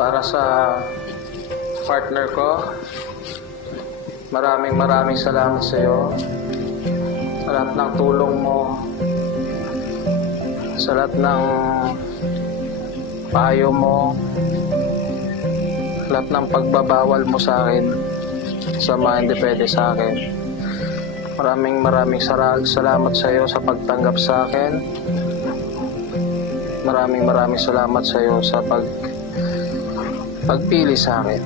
Para sa partner ko, maraming salamat sa iyo. Sa lahat ng tulong mo, sa lahat ng payo mo, lahat ng pagbabawal mo sa akin sa mga hindi pwede sa akin. Maraming salamat sa iyo sa pagtanggap sa akin. Maraming salamat sa iyo sa pagpili sa akin.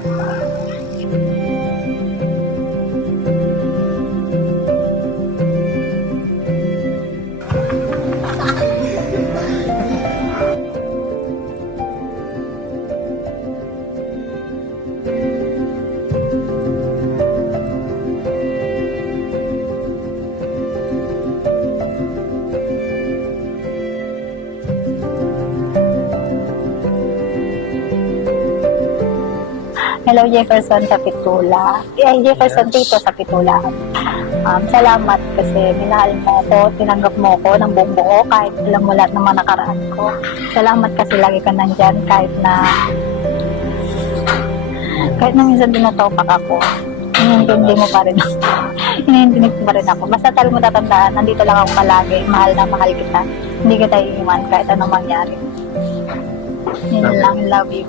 Hello, Jefferson sa Pitula. Jefferson Tito sa Pitula. Salamat kasi minahal mo ko, tinanggap mo ko ng buong buo kahit alam mo lahat ng mga nakaraan ko. Salamat kasi lagi ka nandyan kahit na minsan dinatopak ako. Inintindi mo pa rin ako. Inintindi mo pa rin ako. Basta tal mo tatandaan, nandito lang ako palagi. Mahal na mahal kita. Hindi kita iiwan kahit anong mangyari. Yun lang, love you.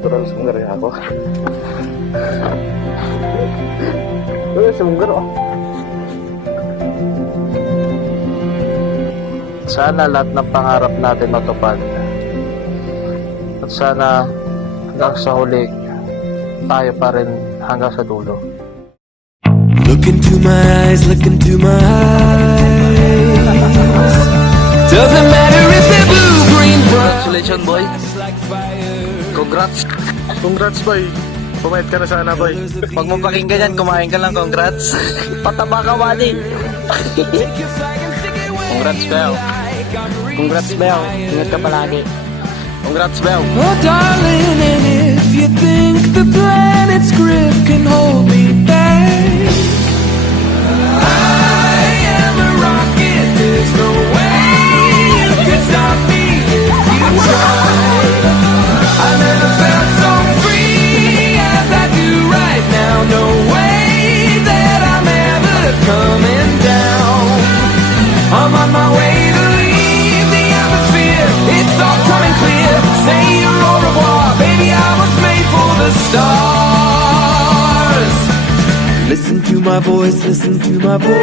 Terus sumber ya aku. Sumber oh. Sana lahat ng pangarap natin matupad. At sana hanggang sa huli tayo pa rin hanggang sa dulo. Look into my eyes, look into my eyes. Doesn't matter if they're blue, green, brown. Congratulations, boy. Congrats, boy. Pumayat ka na sana, boy. Pag mo pakinggan yan, kumain ka lang, congrats. Pataba ka, Wally. Congrats, Bel. Congrats, Bel. Ingat ka palagi. Congrats, Bel. Oh, darling, and if you think the planet's grip can hold me back, I am a rocket. There's no way you can stop me if you try. I never felt so free as I do right now. No way that I'm ever coming down. I'm on my way to leave the atmosphere. It's all coming clear. Say your au revoir, baby. I was made for the stars. Listen to my voice, listen to my voice.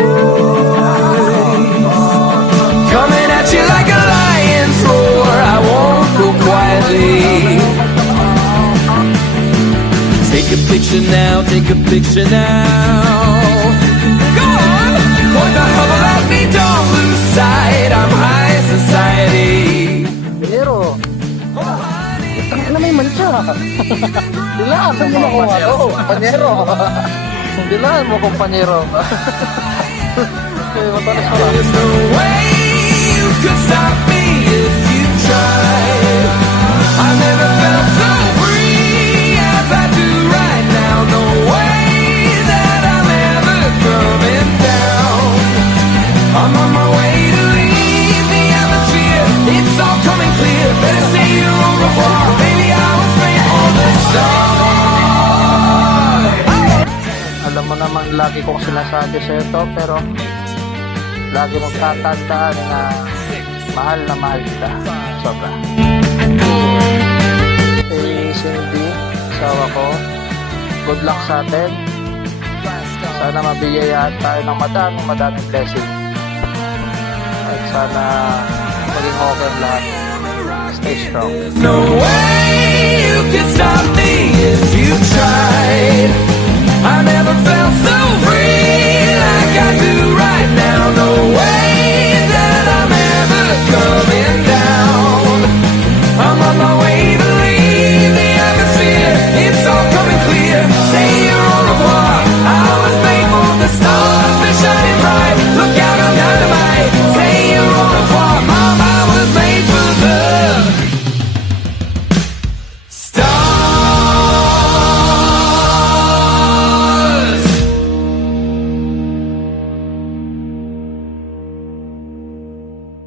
Coming at you like a lion's roar. I won't go quietly. Take a picture now, take a picture now. Go on! Point the hubble at me, don't lose sight. I'm high society. Pero, ano may mancha? Dilaan mo ako ako, kompanyero. Dilaan mo, kompanyero. Matalas ko lang. There's no way you could stop me if you tried. I never felt so free as I do right now. No way that I'm ever coming down. I'm on my way to leave the atmosphere. It's all coming clear. Better say your au revoir, baby. I was made for the stars. Alam mo naman lagi kong sinasabi sa ito, pero lagi mong tatandaan na mahal kita. Sobra. Cindy, asawa ko, good luck sa atin. Sana mabiyayaan tayo ng madaming blessing. At sana maging okay lahat. Stay strong. No way you can stop me if you tried.